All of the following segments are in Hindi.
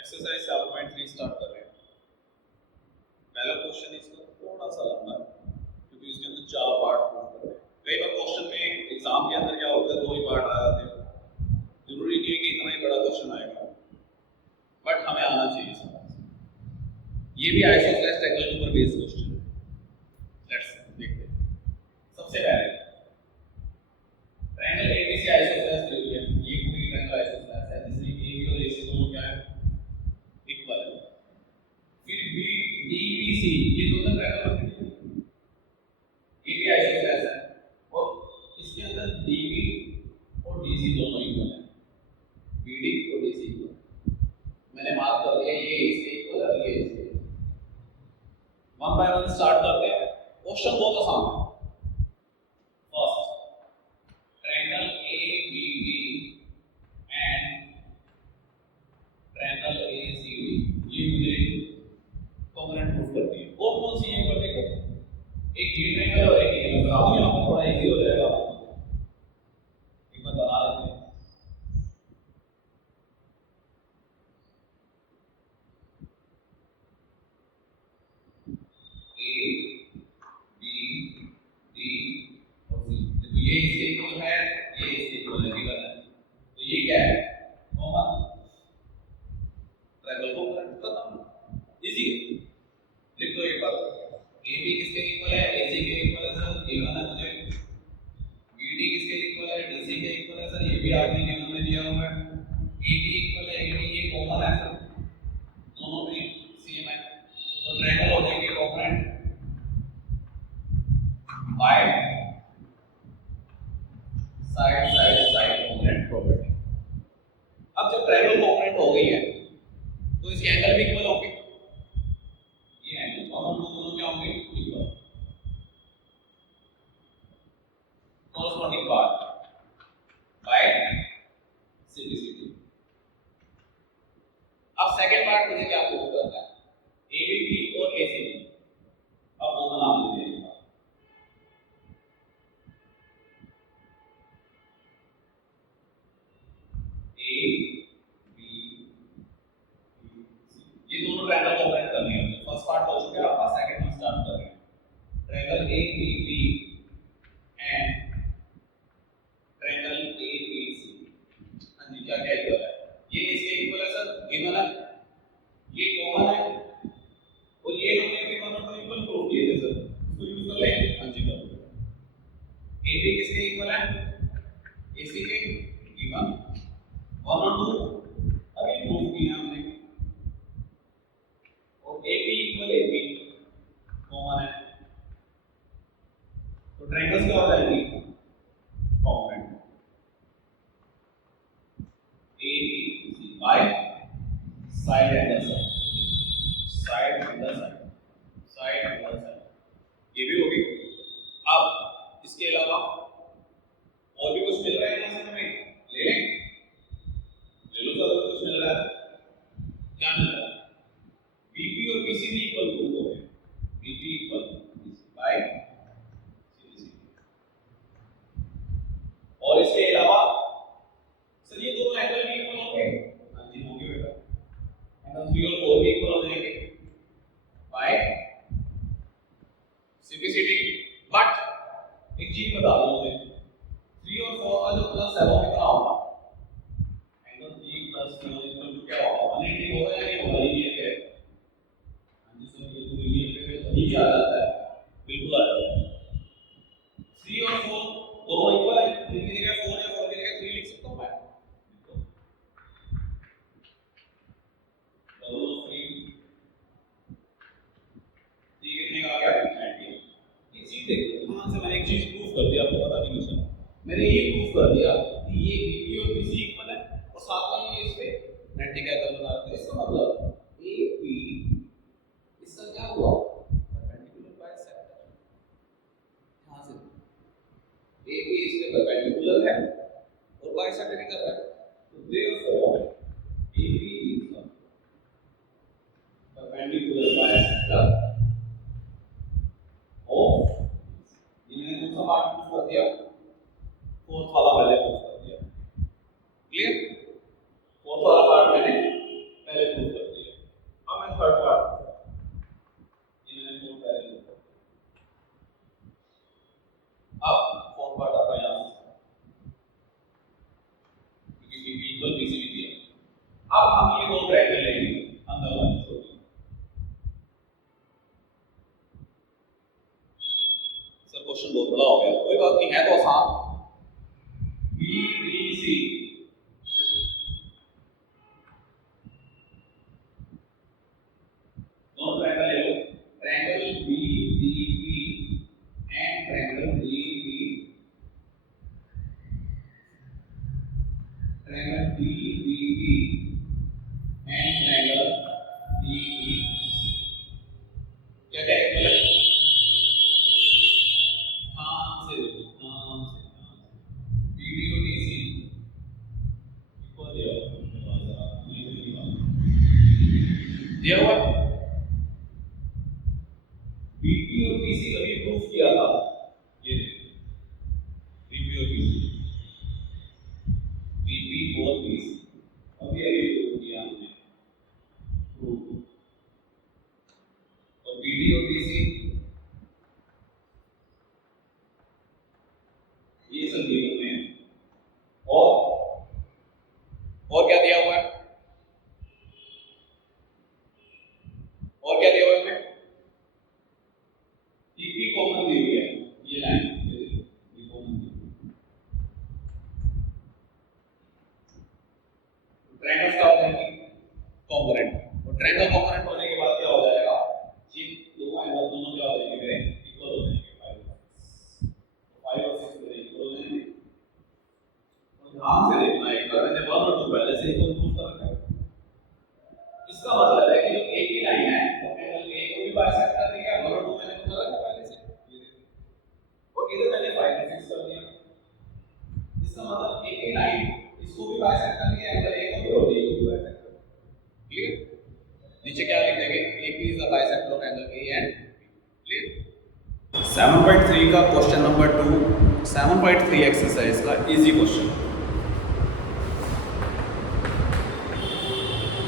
एक्सरसाइज 7.3 स्टार्ट कर रहे हैं। पहला क्वेश्चन इसका थोड़ा सा लंबा है क्योंकि इसके अंदर 4 पार्ट प्रूव करने हैं। कई बार क्वेश्चन में एग्जाम के अंदर क्या होता है 2 ही पार्ट आ जाते हैं। जरूरी नहीं है कि इतना ही बड़ा क्वेश्चन आएगा, बट हमें आना चाहिए समझ। ये भी आइसोसेलेस ट्रायंगल के ऊपर बेस्ड क्वेश्चन है। लेट्स देखते हैं। सबसे पहले ट्रायंगल एबीसी आइसोसेलेस दे दिया। ये पूरी ट्रायंगल आइसोसेलेस है जिसमें एबी और एसी दोनों क्या है इक्वल है। फिर बी डीबीसी ये दोनों ट्रायंगल एबी आइसोसेलेस है और इसके अंदर डीबी और डीसी दोनों इक्वल है। बीडी और डीसी इक्वल। मैंने मार्क कर दिया ये इसके इक्वल है ये इसके। वन बाय वन स्टार्ट करते हैं। क्वेश्चन बहुत आसान है। First triangle ABD and triangle ACD ये मुझे कॉम्पोनेंट प्रूफ करती है। और कौन सी है पर देखो, एक ये ट्रायंगल और एक ये ट्रायंगल। अब यहां पर थोड़ा इजी हो जाएगा। एक बार बना लेते हैं। A B D और C। देखो ये इसके इक्वल है, ये इसके इक्वल है, तो ये क्या है कॉमन ट्रायंगल कॉम्पोनेंट खत्म। इजी है। लिख दो एक बार। AB किसके इक्वल है? AC के इक्वल है सर, गिवन है मुझे। BD किसके इक्वल है? DC के इक्वल है सर, ये भी आपने गिवन में दिया हुआ है। AD इक्वल है AD, ये कॉमन है सर, दोनों भी सेम है, तो ट्रायंगल हो जाएंगे component by side side side component property. अब जब ट्रायंगल कॉम्पोनेंट हो गई है तो इसके एंगल भी इक्वल होंगे। ये एंगल दोनों क्या होंगे equal. corresponding part by CBCD। अब सेकंड पार्ट मुझे क्या प्रूव करना है? ABD और ACD। अब वो नाम ले लेंगे। ये दोनों ट्रायंगल कॉम्पोनेंट करने हैं। फर्स्ट पार्ट हो चुका है, आपका सेकंड में स्टार्ट कर रहे हैं। Triangle ABB and triangle ABC। हां जी, क्या क्या इक्वल है? ये इसके इक्वल है सर, गिवन है, ये कॉमन है और ये हमने भी वन और टू इक्वल प्रूव किए थे सर, इसको यूज कर लें। हां जी कर। AB किसके इक्वल है? AC के गिवन। वन और टू अभी प्रूव किया हमने। AB इक्वल AB कॉमन है, तो ट्रायंगल्स क्या हो जाएंगे component. ABC by side angle side side angle side side angle side, ये भी होगी। अब इसके अलावा और भी कुछ मिल रहा है यहां से हमें, ले लें, ले लो सर। कुछ मिल रहा है, क्या मिल रहा है? BP और BCD इक्वल प्रूव हो गए। BP equal bye CBCD। और इसके अलावा सर ये दोनों एंगल भी इक्वल होंगे। हां जी होंगे बेटा, एंगल 3 और 4 भी इक्वल हो जाएंगे बाय CBCD। बट एक चीज बता दो मुझे, 3 और 4 का जो प्लस है वो कितना होगा? एंगल 3 प्लस 3 इक्वल टू क्या होगा? 180 होगा या नहीं होगा? लीनियर पे। हां जी सर, ये तो लीनियर पे तभी आ जाता है, बिल्कुल आ जाता है। 3 और 4 दोनों इक्वल है, 3 की जगह 4 या 4 की जगह 3 लिख सकता हूं मैं। डबल ऑफ 3 कितने का आ गया? 90। ये चीज देखो, यहां से मैंने एक चीज प्रूव कर दिया, आपको पता भी नहीं चला। मैंने ये प्रूव कर दिया कि ये BP और BC इक्वल है और साथ में ये इस पे 90 का एंगल बना रहा है। इसका मतलब AB इसका क्या हुआ? Perpendicular bisector. यहां से AB इस पे परपेंडिकुलर है और बाइसेक्टर भी कर रहा है, तो therefore AB is the perpendicular bisector of, ये मैंने कौन सा पार्ट प्रूव कर दिया? फोर्थ वाला पहले प्रूव दो ट्रायंगल लेंगे अंदर वाले। सर क्वेश्चन बहुत बड़ा हो गया, कोई बात नहीं, है तो आसान। BBC दोनों ट्रायंगल ले लो, triangle BDP and triangle DP, triangle DBP and triangle DE। क्या क्या इक्वल है? हाँ से BD और DC इक्वल दिया हुआ है। BP और PC अभी प्रूफ किया था, ये BP और PC, BP और PC अभी प्रूफ किया हमने, प्रूफ। और BD और DC ये सब दिए हुए हैं। और क्या दिया हुआ है? और क्या दिया हुआ है? TP कॉमन दी हुई है, ये लाइन ये कॉमन दी हुई है। ट्रायंगल्स का होता है कॉम्पोनेंट, और ट्रायंगल कॉम्पोनेंट होने के बाद क्या हो जाएगा? ये दो एंगल दोनों क्या हो जाएंगे मेरे? इक्वल हो जाएंगे। 5 और 6 मेरे इक्वल हो जाएंगे। और ध्यान से देखना, एक बार मैंने 1 और 2 पहले से इक्वल प्रूफ कर रखा है। इसका मतलब है कि जो एक ही लाइन है वो एंगल ए को भी बाइसेक्ट कर रही है, 1 और 2 मैंने कर रखा है पहले से, ये देखो। और इधर मैंने 5 और 6 कर दिया। इसका मतलब एक ही लाइन इसको भी बाइसेक्ट कर रही है, एंगल ए को भी और ए को भी बाइसेक्ट कर रही है। क्लियर? नीचे क्या लिख देंगे? AP is the bisector of angle A and B। Clear? 7.3 का क्वेश्चन नंबर 2, 7.3 एक्सरसाइज का इजी क्वेश्चन।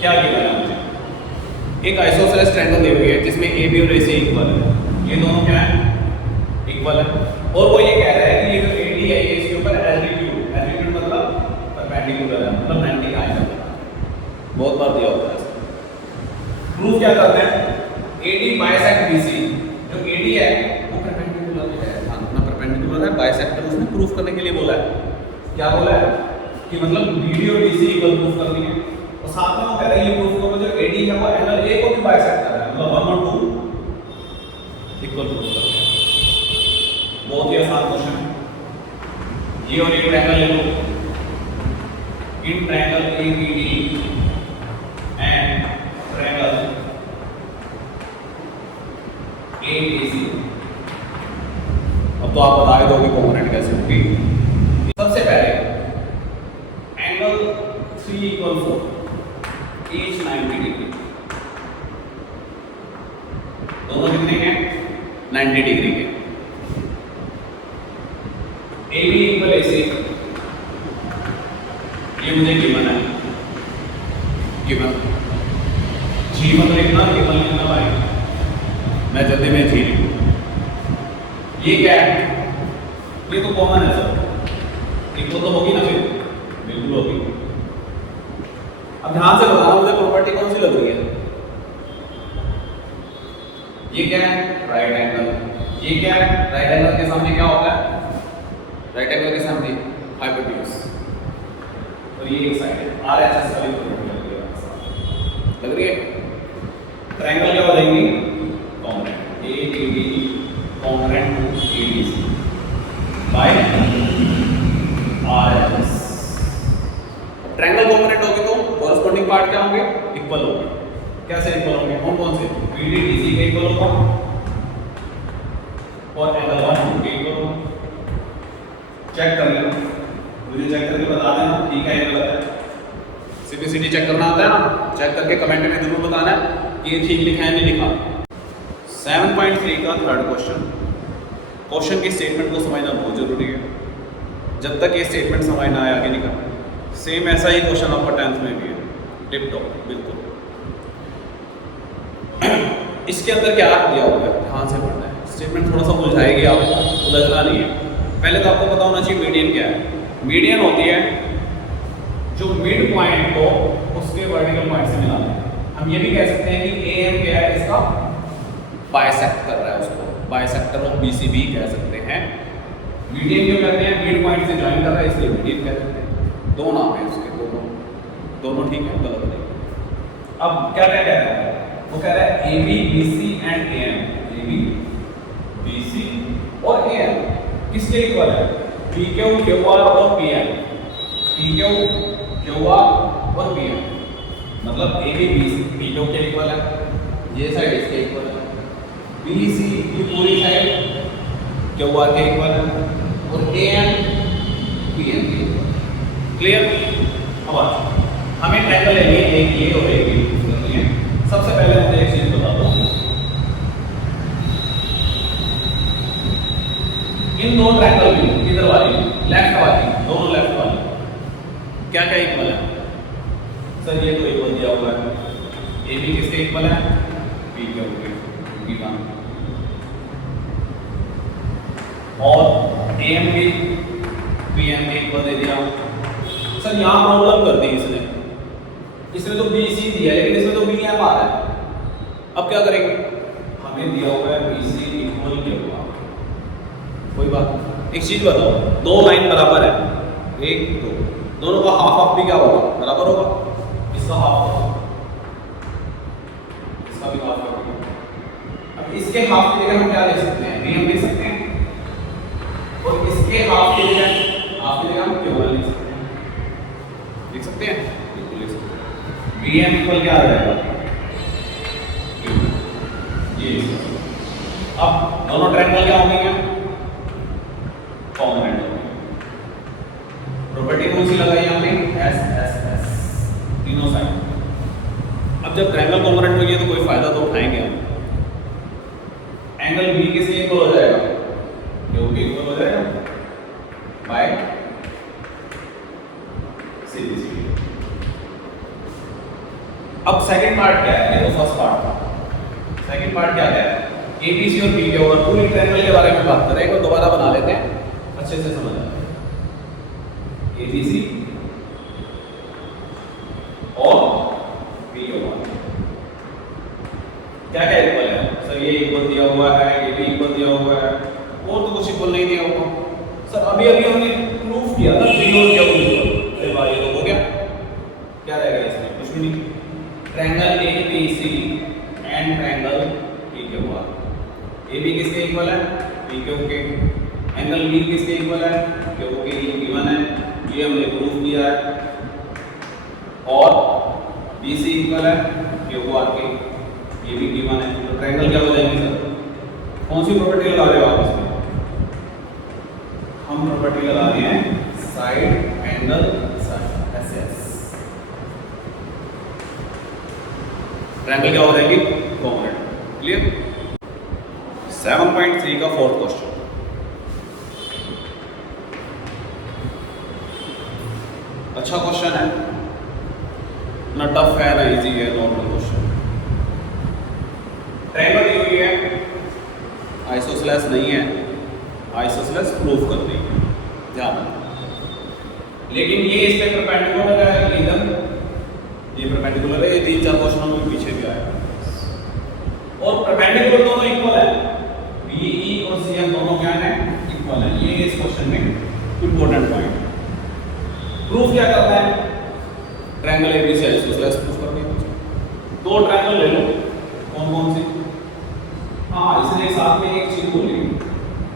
क्या किया है मुझे? एक आइसोसेलेस ट्रायंगल दी हुई है जिसमें AB और AC इक्वल है। ये दोनों क्या है? इक्वल है। और वो ये कह रहा है कि ये जो AD है ये इसके ऊपर एल्टीट्यूड मतलब परपेंडिकुलर है, मतलब 90 का एंगल है। बहुत बार दिया होता है। प्रूफ क्या करते हैं? AD bisect BC। जो AD है वो परपेंडिकुलर है, हाँ अपना परपेंडिकुलर है, बाइसेक्टर उसने प्रूफ करने के लिए बोला है। क्या बोला है? कि मतलब BD और DC इक्वल प्रूफ करनी है। और साथ में वो कह रहा है ये प्रूफ करो जो AD है वो एंगल A को भी बाइसेक्ट कर रहा है, मतलब 1 और 2 इक्वल प्रूफ करते हैं। बहुत ही आसान क्वेश्चन है। ये और ये ट्रायंगल ले लो, इन triangle ABD and triangle ABC। अब तो आप बता ही दोगे कॉम्पोनेंट कैसे होगी। सबसे पहले एंगल 3 = 4, each 90 डिग्री। दोनों कितने के? 90 डिग्री के। AB = AC, ये मुझे गिवन है, गिवन G मतलब इतना, गिवन लिखना भाई, मैं जल्दी में G लिखूं। ये क्या है? ये तो कॉमन है सर, इक्वल तो होगी ना फिर? बिल्कुल होगी। अब ध्यान से बताना मुझे प्रॉपर्टी कौन सी लग रही है? ये क्या है? Right angle. ये क्या है? राइट एंगल के सामने क्या होता है? राइट एंगल के सामने हाइपोटेन्यूज। और ये एक साइड है, RHS वाली प्रॉपर्टी लग रही है। ट्रायंगल क्या हो जाएंगी? Component ABD component to ADC by RHS। Triangle component होंगे तो कॉरस्पॉन्डिंग पार्ट क्या होंगे? इक्वल होंगे। कैसे इक्वल होंगे? कौन से? BD DC के इक्वल होगा और एंगल 1 2 के इक्वल होगा। चेक कर लेना, मुझे चेक करके बता देना ठीक है या गलत है। सिंपलिसिटी चेक करना आता है ना, चेक करके कमेंट में जरूर बताना कि ये ठीक लिखा है नहीं लिखा। 7.3 का थर्ड क्वेश्चन। क्वेश्चन की स्टेटमेंट को समझना बहुत जरूरी है। जब तक ये स्टेटमेंट समझ ना आए आगे नहीं करना। सेम ऐसा ही क्वेश्चन आपका 10th में भी है, टिप टॉप बिल्कुल। इसके अंदर क्या दिया हुआ है? ध्यान से पढ़ना है, स्टेटमेंट थोड़ा सा उलझाएगी आपको, उलझना नहीं है। पहले तो आपको पता होना चाहिए मीडियन क्या है। मीडियन होती है जो मिड पॉइंट को उस उसके वर्टिकल पॉइंट से मिला दें। हम ये भी कह सकते हैं कि AM क्या है, इसका बाइसेक्ट कर रहा है, उसको बाइसेक्टर ऑफ BC भी कह सकते हैं। मीडियन क्यों कहते हैं, मिड पॉइंट से ज्वाइन कर रहा है इसलिए मीडियन कह सकते हैं। दो नाम है उसके, दोनों ठीक है, गलत नहीं। अब क्या क्या कह रहा है, वो कह रहा है AB BC and AM, AB BC और AM किसके इक्वल है, PQ QR और PM, PQ QR और PM, मतलब AB BC PQ के इक्वल है, ये साइड इसके इक्वल है, BC की पूरी साइड QR के इक्वल है और AM PM के इक्वल। क्लियर। अब हमें ट्रायंगल लेनी है, एक ये और एक ये करनी है। सबसे पहले मुझे एक चीज बता दो, इन दो ट्रायंगल में किधर वाली, लेफ्ट वाली, दोनों लेफ्ट वाली क्या क्या इक्वल है, सर ये तो इक्वल दिया हुआ है, AB किसके इक्वल है, PQ के गिवन, और AM भी PM के इक्वल दे दिया। सर यहाँ प्रॉब्लम कर दी इसने तो BC दिया है लेकिन इसमें तो BM आ रहा है, अब क्या करेंगे, हमें दिया हुआ है BC इक्वल क्या, कोई बात। एक चीज बताओ, दो लाइन बराबर है, एक दो, दोनों का हाफ हाफ भी क्या होगा, बराबर होगा, इसका हाफ होगा, इसका भी हाफ होगा। अब इसके हाफ की जगह हम क्या ले सकते हैं, BM ले सकते हैं, और इसके हाफ की जगह हम क्यों ले सकते हैं, लिख सकते हैं, बिल्कुल लिख सकते हैं। BM इक्वल क्या आ जाएगा, ये। अब दोनों ट्रायंगल क्या होंगे, कॉन्ग्रुएंट होंगे। प्रॉपर्टी कौन सी लगाई हमने, S तीनों साइड। अब जब ट्रायंगल कॉन्ग्रुएंट होगी तो कोई फायदा तो उठाएंगे हम। एंगल B किसके इक्वल हो जाएगा, क्यों के इक्वल हो जाएगा बाय सीधी। अब सेकंड पार्ट क्या है, ये तो फर्स्ट पार्ट था। सेकंड पार्ट क्या है, ABC और PQ और पूरी ट्रायंगल के बारे में बात करेंगे, दोबारा बना लेते हैं, अच्छे से समझ आए। ABC और PQ क्या क्या इक्वल है, सर ये इक्वल दिया हुआ है, ये भी इक्वल दिया हुआ है, और तो कुछ इक्वल नहीं दिया हुआ। सर अभी हमने प्रूफ किया था PQ और Q इक्वल, अरे भाई ये तो हो गया, क्या रहेगा इसमें, कुछ भी नहीं। Triangle ABC and triangle PQR, AB किसके इक्वल है, PQ के, एंगल B किसके इक्वल है, Q के, ये गिवन है, ये हमने प्रूफ किया है, और BC इक्वल है QR के, ये भी गिवन है। तो ट्रायंगल क्या हो जाएंगे सर, कौन सी प्रॉपर्टी लगा रहे हो आप इसमें, हम प्रॉपर्टी लगा रहे हैं side angle side, SS। Triangle क्या हो जाएंगे, कॉन्ग्रुएंट। क्लियर। 7.3 का फोर्थ क्वेश्चन, अच्छा क्वेश्चन है ना, टफ है ना इजी है, नॉर्मल क्वेश्चन। ट्रायंगल दी हुई है, आइसोसेलेस नहीं है, आइसोसेलेस प्रूफ कर देंगे, ध्यान रखना। लेकिन ये इस पे परपेंडिकुलर है एकदम, ये परपेंडिकुलर है, ये 3-4 क्वेश्चनों में पीछे भी आया, और परपेंडिकुलर दोनों इक्वल है, BE और CM दोनों क्या है, इक्वल है। ये इस क्वेश्चन में इंपॉर्टेंट पॉइंट। प्रूफ क्या करना है, ट्रायंगल ABC आइसोसेलेस प्रूफ करना है। दो ट्रायंगल ले लो, कौन कौन से, हाँ इसने साथ में एक चीज बोली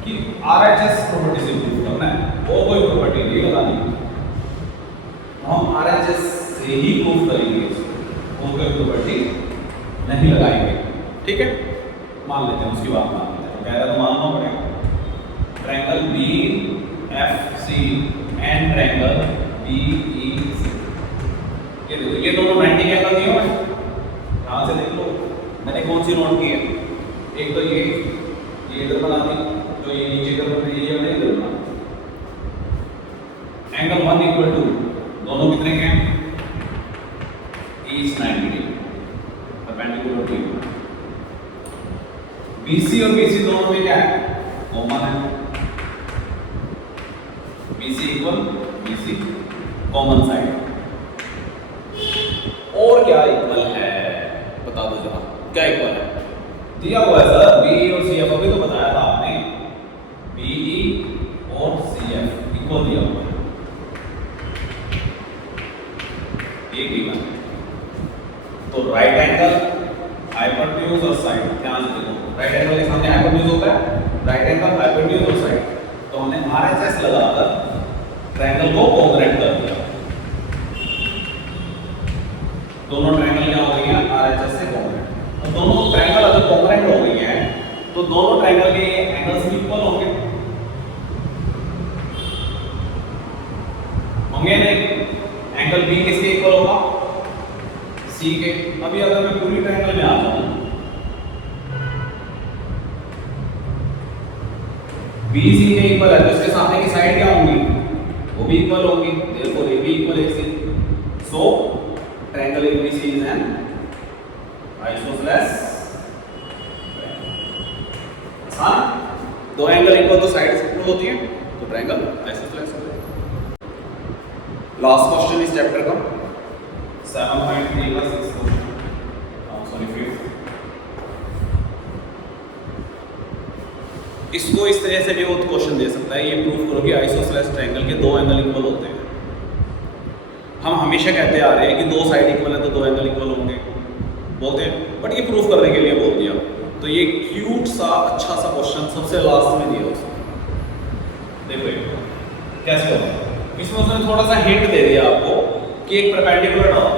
कि RHS प्रॉपर्टी से प्रूफ करना है, वो कोई प्रॉपर्टी नहीं लगानी, हम RHS से ही प्रूफ करेंगे इसको, और कोई प्रॉपर्टी नहीं लगाएंगे, ठीक है। मान लेते हैं, उसकी बात मान लेते हैं, कह रहा तो मानना पड़ेगा। Triangle BFC and triangle BEC, ये देखो ये दोनों 90 एंगल दिए हुए हैं, यहाँ से देख लो मैंने कौन सी नोट की है, एक तो ये इधर बना दी, जो ये नीचे की तरफ है ये मैंने इधर बना। एंगल 1 इक्वल टू, दोनों कितने के हैं, each 90 degree, perpendicular to equal. BC और BC दोनों में क्या है, कॉमन है, BC equal BC, common side. और क्या इक्वल है, बता दो जरा क्या इक्वल है। दिया हुआ है सर बी और सी एफ, अभी तो बताया था आपने, बी और सी एफ इक्वल दिया हुआ है, ये गिवन। तो राइट एंगल, हाइपोटेन्यूज और साइड, ध्यान से देखो राइट एंगल के सामने हाइपोटेन्यूज होता है, राइट एंगल, हाइपोटेन्यूज और साइड। तो हमने आरएचएस लगाकर ट्रायंगल को कॉन्ग्रुएंट कर दिया, दोनों ट्रायंगल क्या हो गई हैं आरएचएस से कॉन्ग्रुएंट। तो दोनों ट्रायंगल अगर कॉन्ग्रुएंट हो गई हैं तो दोनों ट्रायंगल के एंगल्स भी इक्वल होंगे, होंगे नहीं। एंगल बी किसके इक्वल होगा, सी के। अभी अगर मैं पूरी ट्रायंगल में आ जाऊं, बी सी के इक्वल है तो इसके सामने की साइड क्या होंगी, वो भी इक्वल होंगी, therefore A B equal A C. So triangle ABC is an isosceles आसान, दो एंगल इक्वल तो साइड्स इक्वल होती हैं तो ट्रायंगल आइसोसेलेस हो जाएगा। लास्ट क्वेश्चन इस चैप्टर का 7.3 का 6 क्वेश्चन, सॉरी 5। इसको इस तरह से भी वो क्वेश्चन दे सकता है, ये प्रूफ करो कि आइसोसेलेस ट्रायंगल के दो एंगल इक्वल होते हैं। हम हमेशा कहते आ रहे हैं कि दो साइड इक्वल है तो दो एंगल इक्वल होंगे बोलते हैं, बट ये प्रूफ करने के लिए बोल दिया। तो ये क्यूट सा अच्छा सा क्वेश्चन सबसे लास्ट में दिया उसने, देखो कैसे होगा। इसमें उसने थोड़ा सा हिंट दे दिया आपको कि एक परपेंडिकुलर डालो,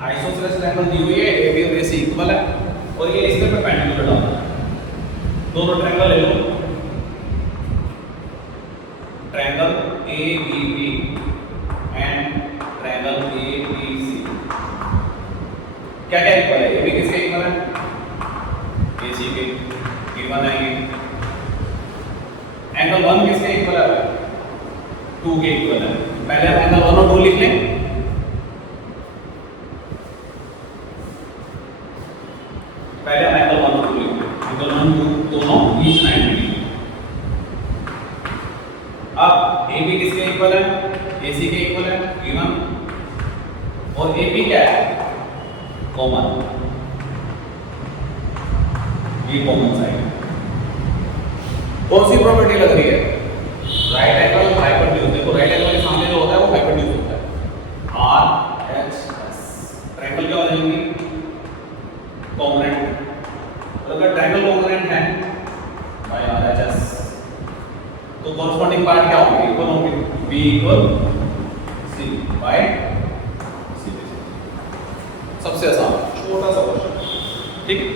आइसोसेलेस ट्रायंगल दी हुई है, ए बी और ए सी इक्वल है और ये इसमें परपेंडिकुलर डालो, दोनों ट्रायंगल ले लो, triangle A B B and triangle ABC। क्या क्या इक्वल है, AB किसके इक्वल है, AC के, गिवन है ये। एंगल 1 किसके इक्वल है, 2 के इक्वल है। पहले हम एंगल 1 और 2 लिख लें, पहले हम एंगल 1 और 2 लिख लें, एंगल 1 2 दोनों 20 90 डिग्री। अब AB किसके इक्वल है, AC के इक्वल है, गिवन। और AB क्या है, कॉमन, ये कॉमन साइड है। कौन सी प्रॉपर्टी लग रही है, राइट एंगल हाइपोटेन्यूज। देखो राइट एंगल के सामने जो होता है वो हाइपोटेन्यूज होता है, RHS। ट्रायंगल क्या हो जाएंगे, कॉन्ग्रुएंट। अगर ट्रायंगल कॉन्ग्रुएंट है बाय RHS तो कॉरस्पॉन्डिंग पार्ट क्या होंगे, इक्वल होंगे, B equal C by C। सबसे आसान छोटा सा क्वेश्चन, ठीक है।